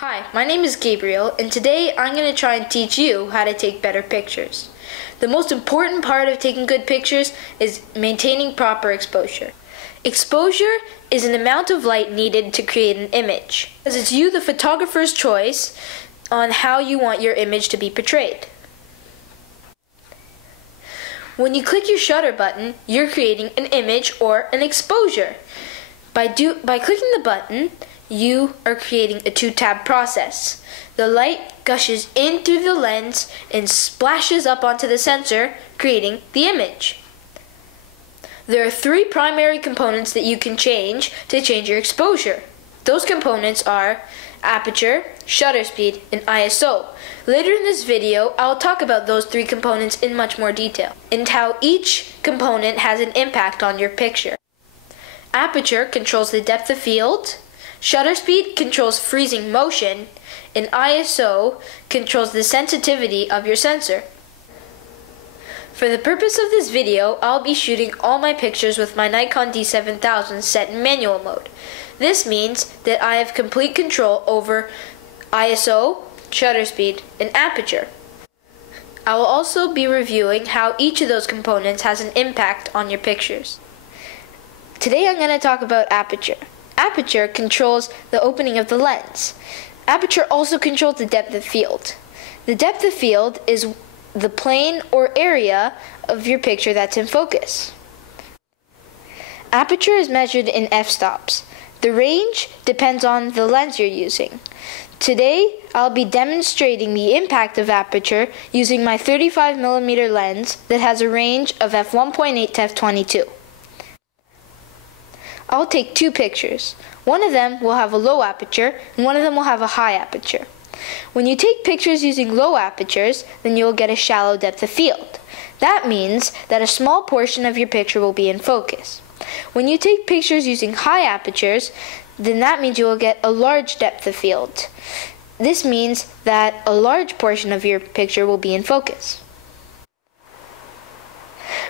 Hi, my name is Gabriel, and today I'm going to try and teach you how to take better pictures. The most important part of taking good pictures is maintaining proper exposure. Exposure is an amount of light needed to create an image, as it's you, the photographer's choice, on how you want your image to be portrayed. When you click your shutter button, you're creating an image or an exposure. By clicking the button, you are creating a two-tab process. The light gushes in through the lens and splashes up onto the sensor, creating the image. There are three primary components that you can change to change your exposure. Those components are aperture, shutter speed, and ISO. Later in this video, I'll talk about those three components in much more detail, and how each component has an impact on your picture. Aperture controls the depth of field, shutter speed controls freezing motion, and ISO controls the sensitivity of your sensor. For the purpose of this video, I'll be shooting all my pictures with my Nikon D7000 set in manual mode. This means that I have complete control over ISO, shutter speed, and aperture. I will also be reviewing how each of those components has an impact on your pictures. Today I'm going to talk about aperture. Aperture controls the opening of the lens. Aperture also controls the depth of field. The depth of field is the plane or area of your picture that's in focus. Aperture is measured in f-stops. The range depends on the lens you're using. Today, I'll be demonstrating the impact of aperture using my 35mm lens that has a range of f1.8 to f22. I'll take two pictures. One of them will have a low aperture, and one of them will have a high aperture. When you take pictures using low apertures, then you'll get a shallow depth of field. That means that a small portion of your picture will be in focus. When you take pictures using high apertures, then that means you will get a large depth of field. This means that a large portion of your picture will be in focus.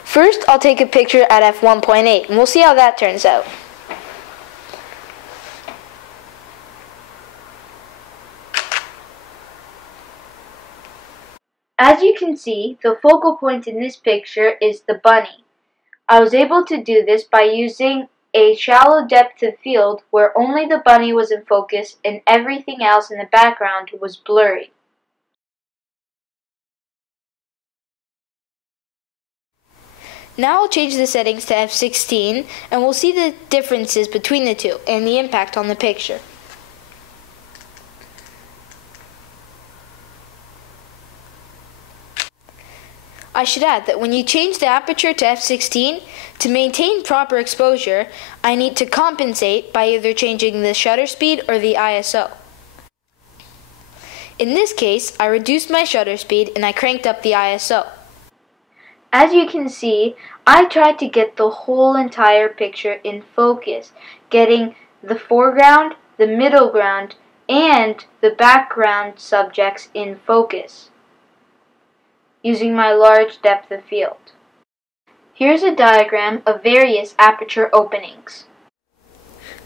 First, I'll take a picture at f1.8, and we'll see how that turns out. As you can see, the focal point in this picture is the bunny. I was able to do this by using a shallow depth of field where only the bunny was in focus and everything else in the background was blurry. Now I'll change the settings to f16 and we'll see the differences between the two and the impact on the picture. I should add that when you change the aperture to f16, to maintain proper exposure, I need to compensate by either changing the shutter speed or the ISO. In this case, I reduced my shutter speed and I cranked up the ISO. As you can see, I tried to get the whole entire picture in focus, getting the foreground, the middle ground, and the background subjects in focus, using my large depth of field. Here's a diagram of various aperture openings.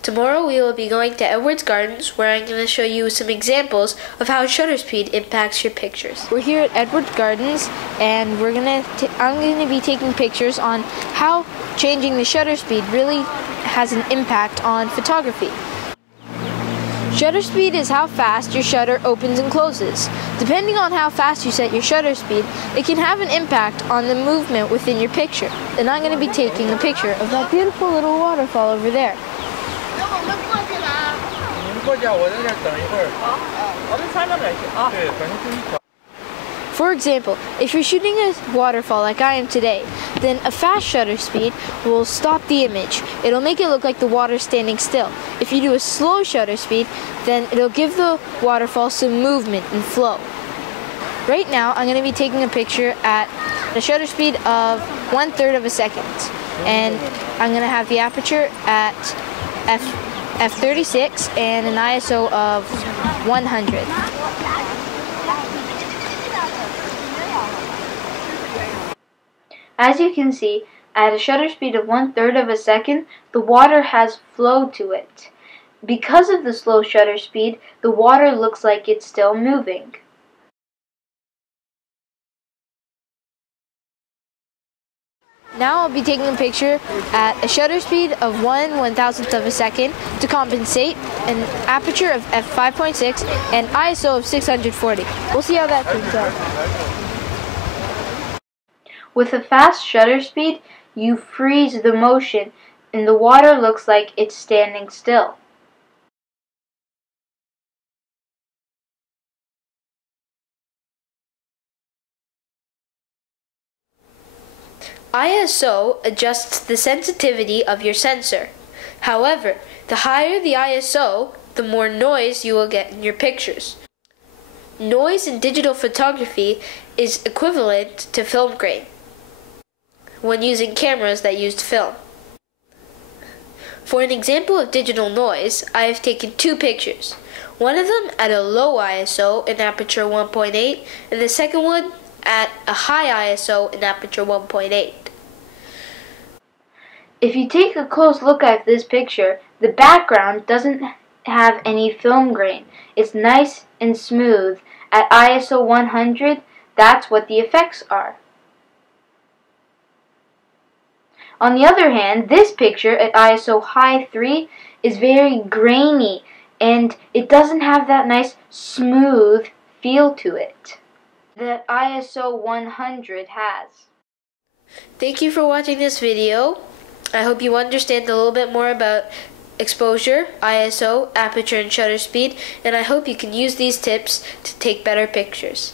Tomorrow we will be going to Edwards Gardens, where I'm going to show you some examples of how shutter speed impacts your pictures. We're here at Edwards Gardens, and I'm going to be taking pictures on how changing the shutter speed really has an impact on photography. Shutter speed is how fast your shutter opens and closes. Depending on how fast you set your shutter speed, it can have an impact on the movement within your picture. And I'm going to be taking a picture of that beautiful little waterfall over there. For example, if you're shooting a waterfall like I am today, then a fast shutter speed will stop the image. It'll make it look like the water's standing still. If you do a slow shutter speed, then it'll give the waterfall some movement and flow. Right now, I'm going to be taking a picture at a shutter speed of 1/3 of a second. And I'm going to have the aperture at f36 and an ISO of 100. As you can see, at a shutter speed of 1/3 of a second, the water has flow to it. because of the slow shutter speed, the water looks like it's still moving. Now I'll be taking a picture at a shutter speed of 1/1000th of a second to compensate, an aperture of f5.6 and ISO of 640. We'll see how that turns out. With a fast shutter speed, you freeze the motion and the water looks like it's standing still. ISO adjusts the sensitivity of your sensor. However, the higher the ISO, the more noise you will get in your pictures. Noise in digital photography is equivalent to film grain when using cameras that used film. For an example of digital noise, I have taken two pictures. One of them at a low ISO in aperture 1.8 and the second one at a high ISO in aperture 1.8. If you take a close look at this picture, the background doesn't have any film grain. It's nice and smooth. At ISO 100, that's what the effects are. On the other hand, this picture at ISO high 3 is very grainy and it doesn't have that nice smooth feel to it that ISO 100 has. Thank you for watching this video. I hope you understand a little bit more about exposure, ISO, aperture, and shutter speed, and I hope you can use these tips to take better pictures.